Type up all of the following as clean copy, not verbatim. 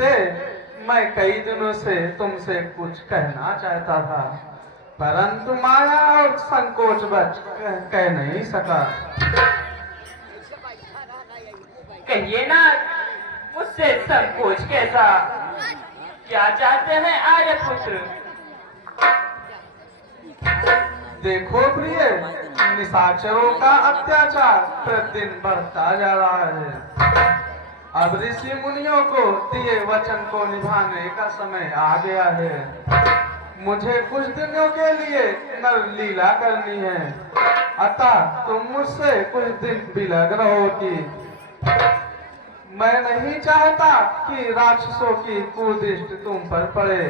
सीते, मैं कई दिनों से तुमसे कुछ कहना चाहता था, परंतु माया और संकोच बच कह नहीं सका। कहिए ना, मुझसे संकोच कैसा? क्या चाहते हैं आर्यपुत्र? देखो प्रिय, निशाचरों का अत्याचार प्रतिदिन बढ़ता जा रहा है। अब ऋषि मुनियों को दिए वचन को निभाने का समय आ गया है। मुझे कुछ दिनों के लिए नर लीला करनी है, अतः तुम मुझसे कुछ दिन विलग रहोगी। मैं नहीं चाहता कि राक्षसों की कुदृष्टि तुम पर पड़े,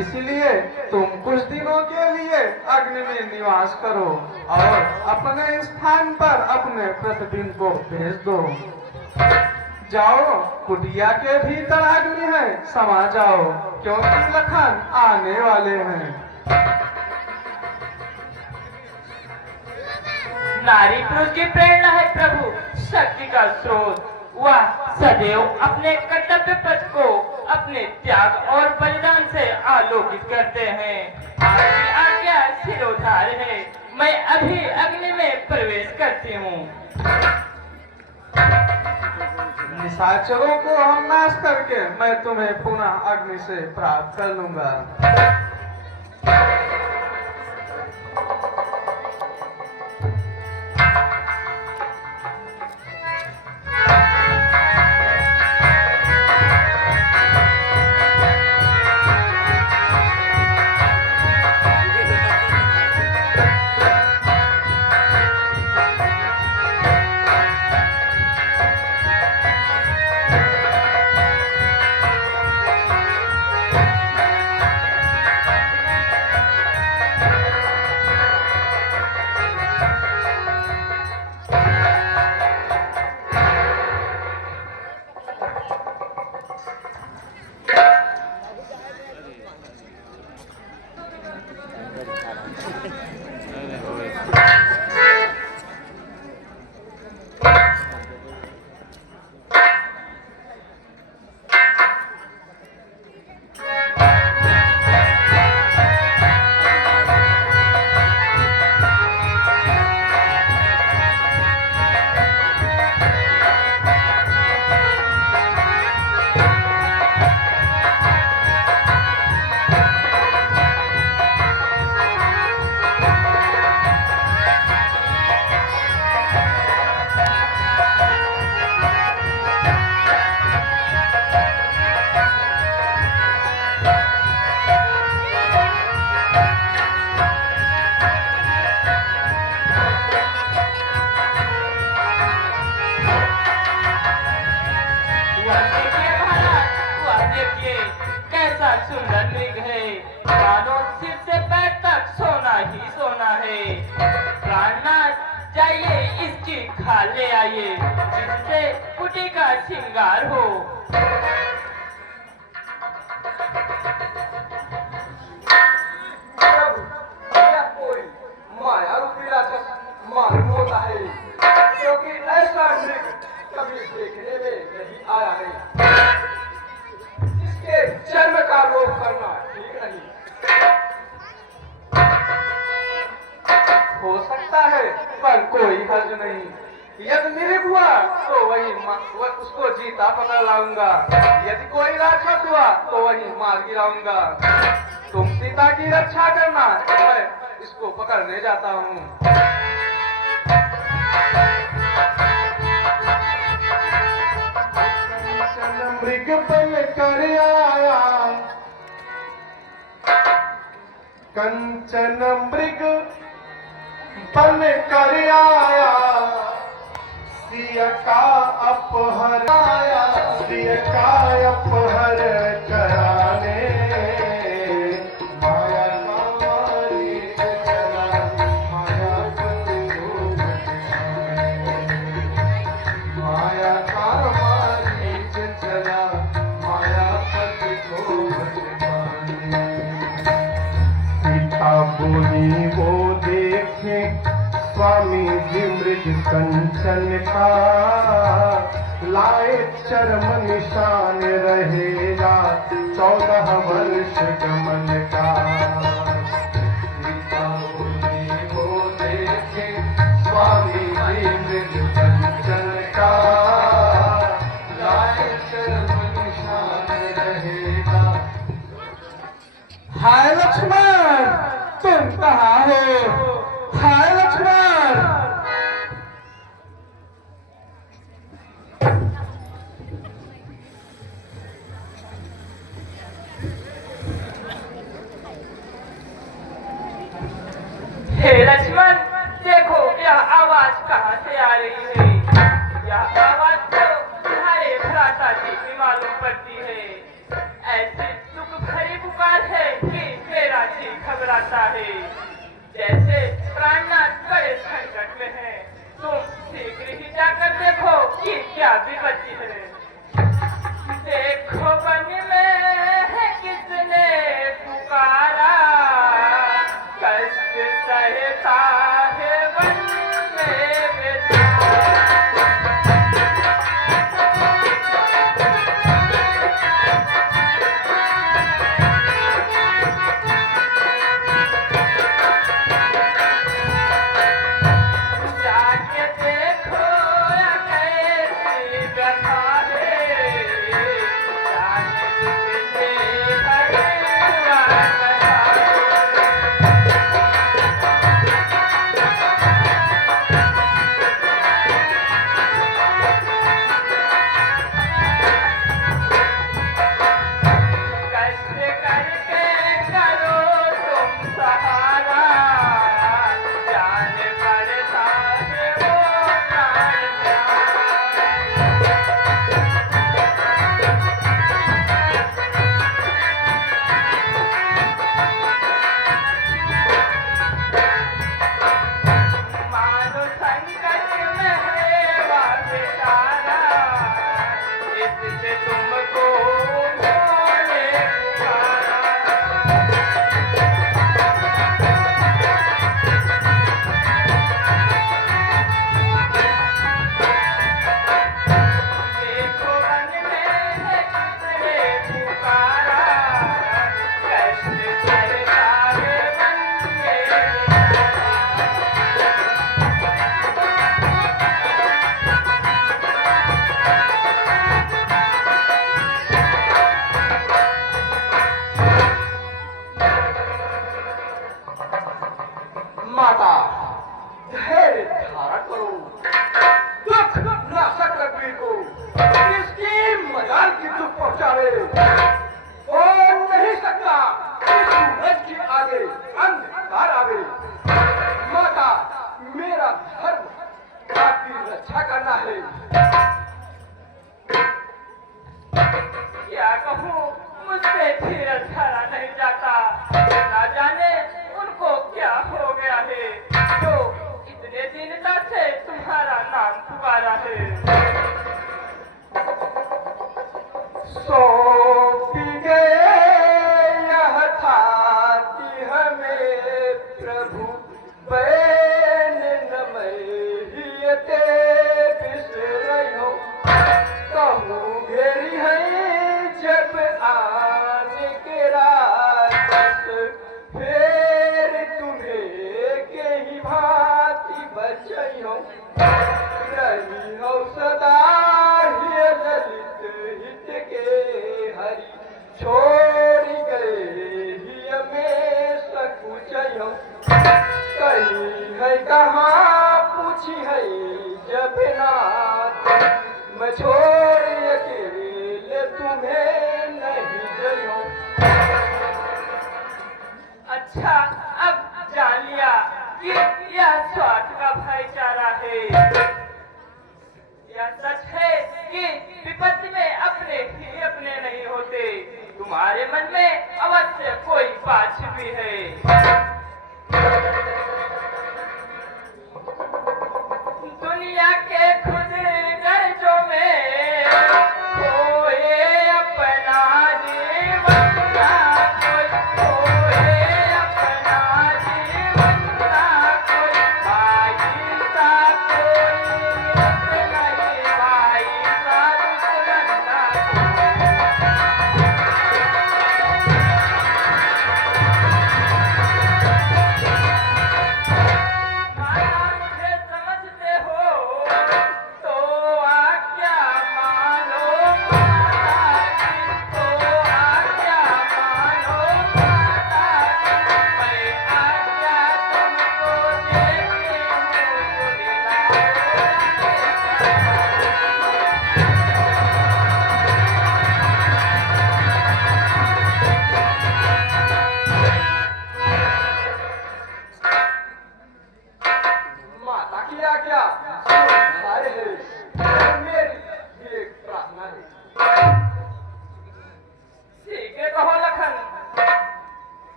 इसलिए तुम कुछ दिनों के लिए अग्नि में निवास करो और अपने स्थान पर अपने प्रतिबिंब को भेज दो। जाओ, कुटिया के भीतर अग्नि है, समा जाओ, क्योंकि लखन आने वाले हैं। नारी पुरुष की प्रेरणा है प्रभु, शक्ति का स्रोत। वह सदैव अपने कर्तव्य पथ को अपने त्याग और बलिदान से आलोकित करते हैं। आपकी आज्ञा सिरोधार है, मैं अभी अग्नि में प्रवेश करती हूँ। निशाचरों को हम नाश करके मैं तुम्हें पुनः अग्नि से प्राप्त कर लूंगा। सुंदर मृग है, मानो सिर से पैर तक सोना ही सोना है। प्राणनाथ, जाइए इसकी खाल ले आइए, जिससे कुटी का श्रृंगार हो। कोई माया रूपी राक्षस मालूम होता है, क्योंकि ऐसा मृग कभी देखने में नहीं आया है। इसके जन्म का रोग करना ठीक नहीं। हो सकता है, पर कोई हर्ज नहीं। यदि मृग हुआ तो उसको जीता पकड़ लाऊंगा, यदि कोई राक्षस हुआ तो वही मार गिराऊंगा। तुम सीता की रक्षा करना, मैं इसको पकड़ने जाता हूँ। मृग बन कर आया, कंचन मृग बन कर आया, सिया का अपहर आया, सिया का अपहर कराने माया का मालिक चला, मायापति को माया का मालिक चला, मायापति को सीता बोली वो देखे स्वामी मृग कंचन का, लाए चरम निशान रहेगा 14 वर्ष गमन का। सीता बोली वो देखे स्वामी मृग कंचन का, लाए चरम निशान रहेगा। हाय लक्ष्मण, तुम कहाँ हो? हाय लक्ष्मण। हे लक्ष्मण, देखो यह आवाज कहाँ से आ रही है। यह आवाज तो तुम्हारे भ्राता जी की मालूम पड़ती है। ऐसी दुख भरी पुकार है कि मेरा जी घबराता है, जैसे प्राणनाथ बड़े संकट में है। तुम शीघ्र ही जाकर देखो कि क्या विपत्ति है। देखो वन में है किसने पुकारा, कष्ट सहता है वन में बेचारा। जाके देखो कैसी व्यथा है, जाने कितने भगवान है। कष्ट करके करो तुम सहारा, जान पड़ता है वो प्राण प्यारा। मानो संकट में है वह बेचारा, इससे तुमको उन्होंने पुकारा। देखो वन में है किसने पुकारा, कष्ट सहता है वन में बेचारा। माता धैर्य धारण करो, दुख नाशक रघुवीर को इसकी मजाल की दुख पहुंचावे। हो नहीं सकता इस सूरज के आगे अंधकार आवे। माता मेरा धर्म आपकी रक्षा करना है। क्या कहूँ, मुझसे धीरज धरा नहीं जाता। ना जाने उनको क्या हो गया है, जो इतने दीनता से तुम्हारा नाम पुकारा है। सौंपी गए यह थाती हमें प्रभु, बैन नमहियते बिसरयो। कहूँ घेरी है जब आने के रात, फिर तुम्हें के ही भांति बचयो। रही हो सदा ही ललित हित के हरि, छोड़ गए ही हमें सकुचयो। कहीं है कहाँ पूछी है जब नाथ, मैं छोड़ अकेले तुम्हें नहीं जयो। अच्छा, अब जान लिया कि यह स्वार्थ का भाईचारा है। यह सच है कि विपत्ति में अपने ही अपने नहीं होते। तुम्हारे मन में अवश्य कोई बात छिपी है। दुनिया के खुद गर्जों में खोए अपना जीवन ना कोई, खोए अपना जीवन ना कोई। भाई सा क्या क्या सारे हैं। मेरी एक प्रार्थना है। ठीक है कहो लखन।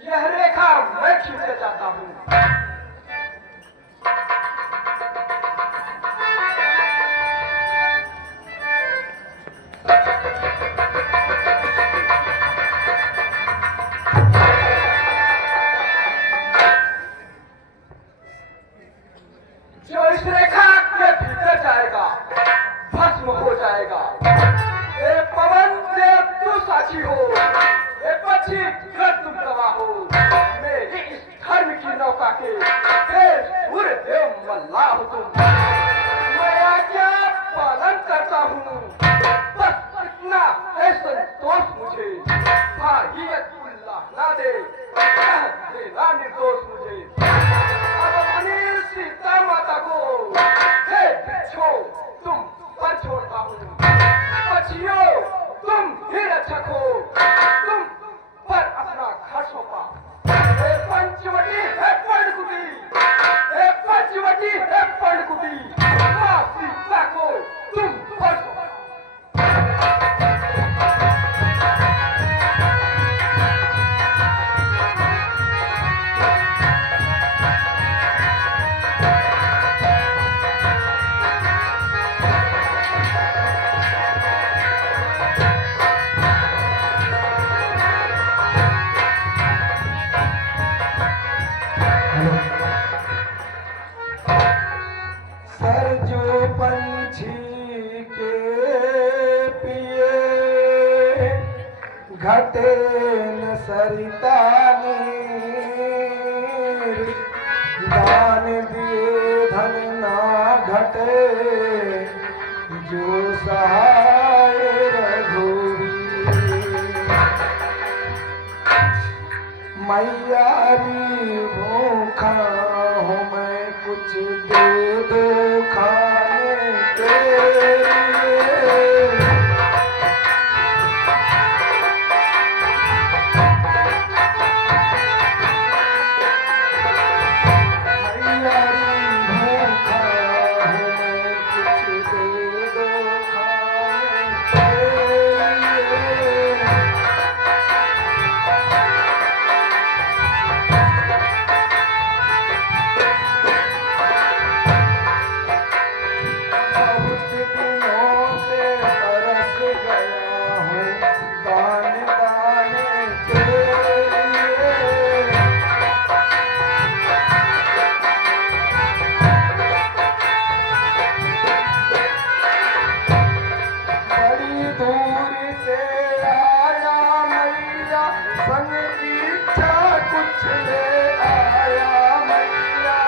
यह रेखा मैं खींचना चाहता हूँ। जो इस रेखा के भीतर जाएगा भस्म हो जाएगा। ए पवन देव तू साक्षी हो, ए पक्षी कर तुम गवाह हो। मेरी इस धर्म की नौका के सूर्य देव मल्लाह हो तुम। मैं आज्ञा पालन करता हूँ, बस इतना है संतोष मुझे। भागीयतुल्लाह ना दे देना निर्दोष मुझे। अब अपनी सीता माता को हे बिच्छो तुम पर छोड़ता हूँ। बच्चियों तुम ही रक्षक हो, तुम पर अपना घर सौंपा। हे पंचवटी है पर्णकुटी, हे पंचवटी है पर्णकुटी। माँ सीता को तुम पर सौंपा। सरजो पंछी के पिए घटे न सरिता नीर। दान दिए धन ना घटे जो सहाय रघुवीर। मैयारी भूखा हूँ मैं कुछ दे दो खाने के लिए। मैयारी भूखा हूँ मैं कुछ दे दो खाने के लिए। बहुत दिनों से तरस गया हूँ दाने दाने के लिए। बड़ी दूर से आया मैया संग इच्छा कुछ ले आया मैया।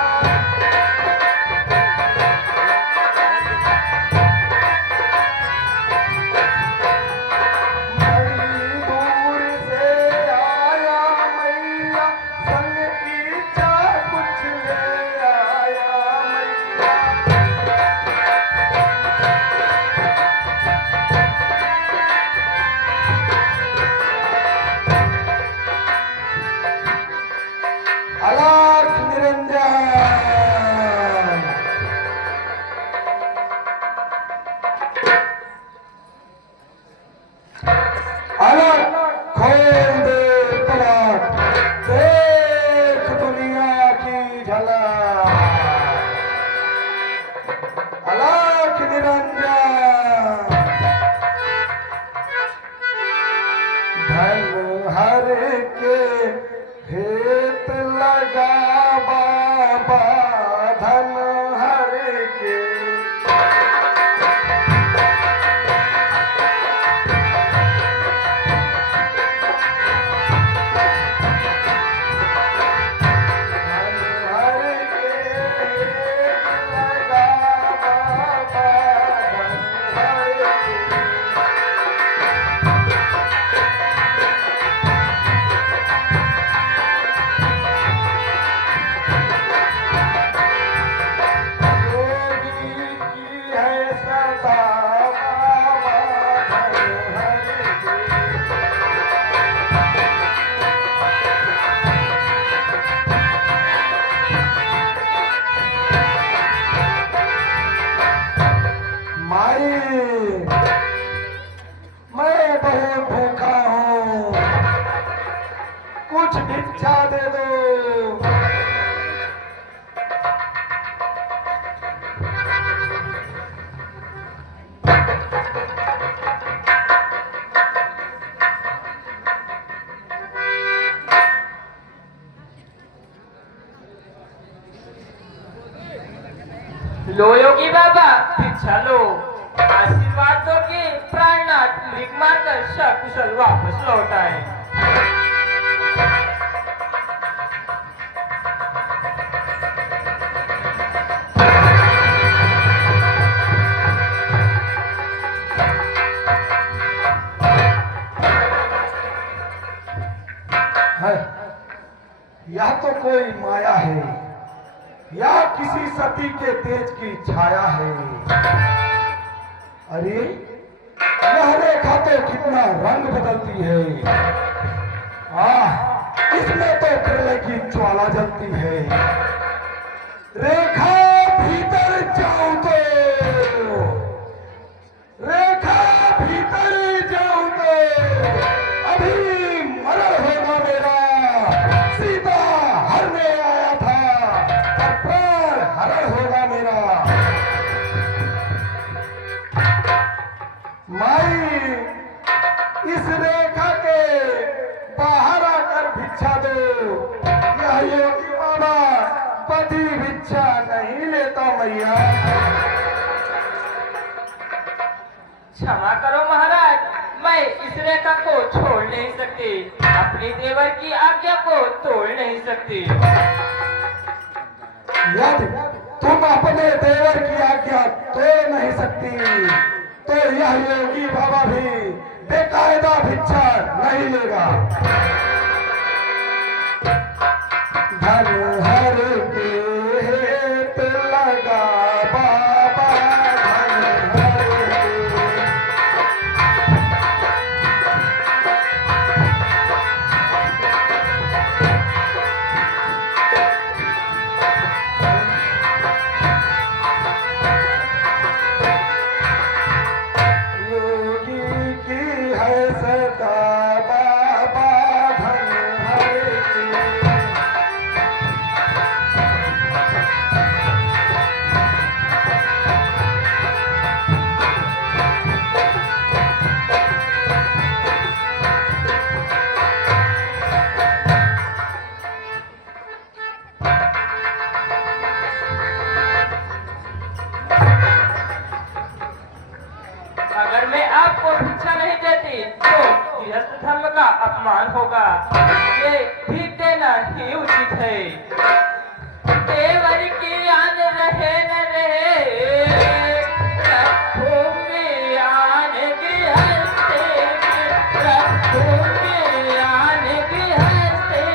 बड़ी दूर से आया मैया संग इच्छा कुछ ले आया मैया। अलख निरंजन अलख खोल दे पलक देख दुनिया की झलक। अलख निरंजन धन हर के हेत लगा बाबा लो योगी बाबा भिक्षा लो, आशीर्वाद दो कि प्राणनाथ लिख मारकर सकुशल वापस लौट आए। है यह तो कोई माया है या किसी सती के तेज की छाया है। अरे यह रेखा तो कितना रंग बदलती है। इसमें तो प्रलय की ज्वाला जलती है। रेखा भीतर जाऊं तो, रेखा भीतर जाऊं तो अभी मरण होगा मेरा। सीता हरने आया था और प्राण हरण होगा मेरा। माई इस रेखा के बाहर आकर भिक्षा दो। यह योगी बाबा पति भिक्षा नहीं लेता मैया। क्षमा करो महाराज, मैं इस रेखा को छोड़ नहीं सकती, अपनी देवर की आज्ञा को तोड़ नहीं सकती। यदि तुम अपने देवर की आज्ञा तोड़ नहीं सकती तो यह योगी बाबा भी बेकायदा भिक्षा नहीं लेगा। धन हर के हेत लगा बाबा, धन हर के। योगी की है सदा बाबा, धन हर के। अगर मैं आपको भिक्षा नहीं देती तो गृहस्थ धर्म का अपमान होगा। ये भी देना ही उचित है। देवर की आन रहे न रहे, रखो में आन गृहस्थ की, रखो में आन गृहस्थ की।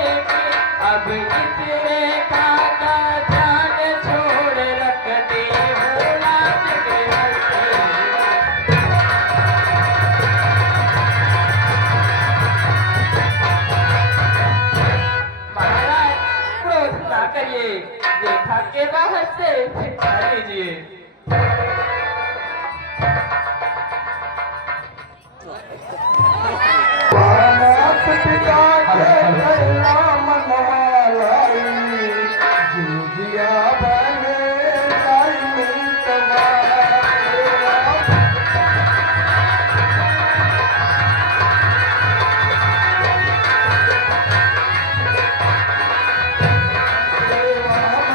अब इस रेखा का ध्यान छोड़ रखते हो लाज गृहस्थ। महाराज क्रोध ना करिए, रेखा के बाहर से भिक्षा लीजिए। मात पिता के कला मनवालाई, जिंदगिया बने जाई मितवारा।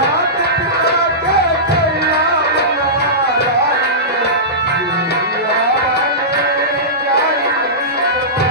मात पिता के कला मनवालाई, जिंदगिया बने जाई मितवारा।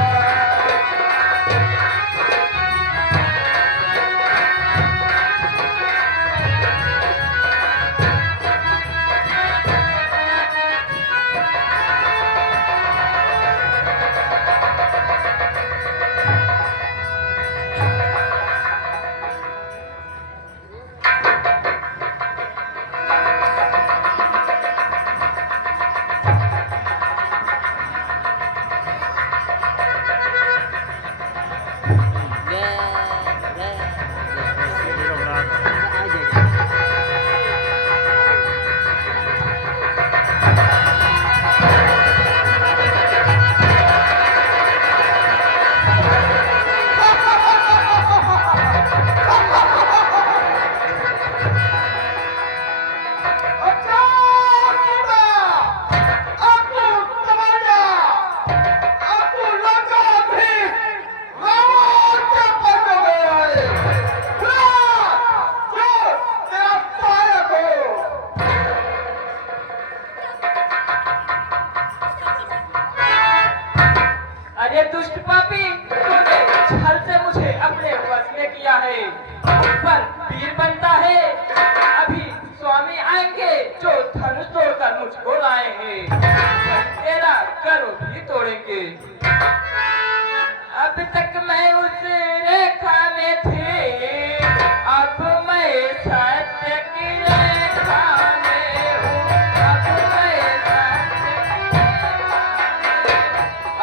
मैं उस रेखा में थी, अब मैं सत्य की रेखा में हूँ। अब मैं सत्य की रेखा में,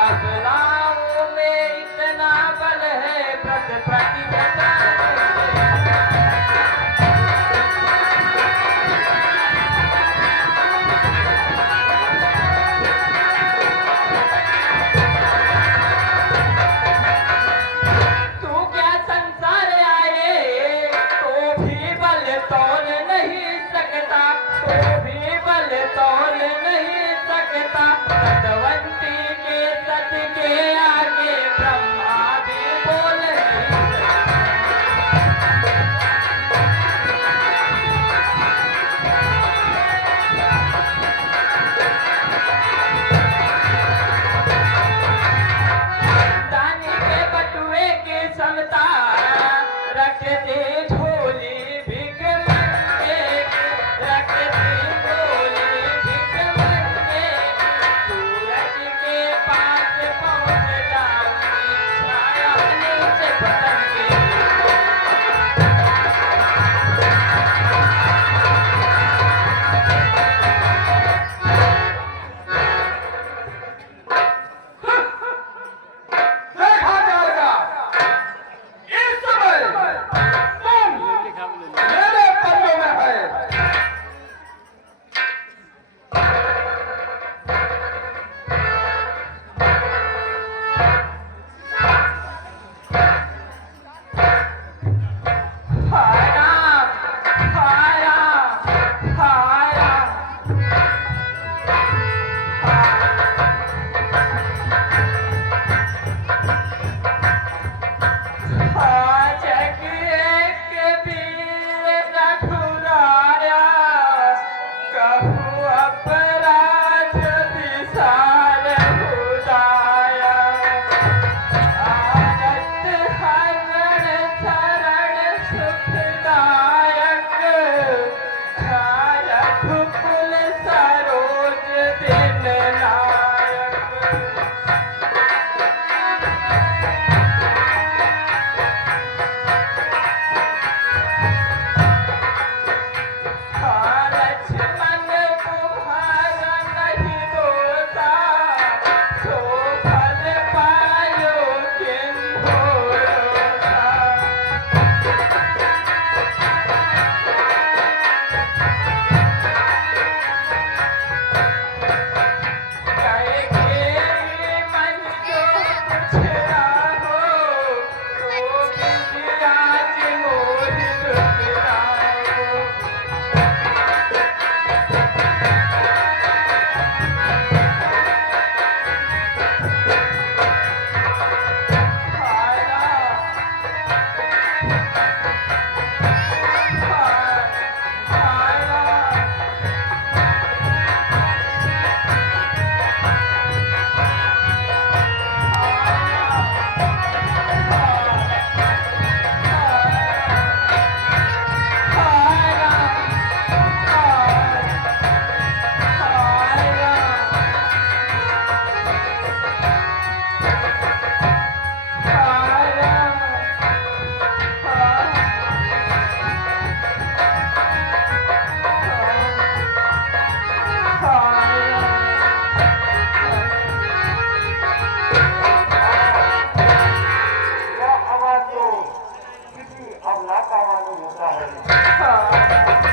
अब राहों में इतना बल है प्रतिपदा। भगवंती के सत के आगे ब्रह्मा भी बोल नहीं दानी के बटुए की समता रखते झोली भिख मंगे, रखते झोली भिख मंगे। सूरज के पास पहुंच जाऊंगी, छाया नीचे पतंगे। देखा जाएगा इस समय तुम मेरे पल्लों में है। हाया हाया हाया जग एक वीर रघुराया, कहूँ अपराध विशाल उदाया। आनंद हरण शरण सुखदायक, छाया कुल सरोज दिन नायक। लक्ष्मण तुम्हारा नहीं दोता, सो फल पायो किम भरोसा। कहे घेरी मन जो कुछ राहो, तो विद्याज मोहि दुखदाओ। यह आवाज तो किसी अबला का मालूम होता है।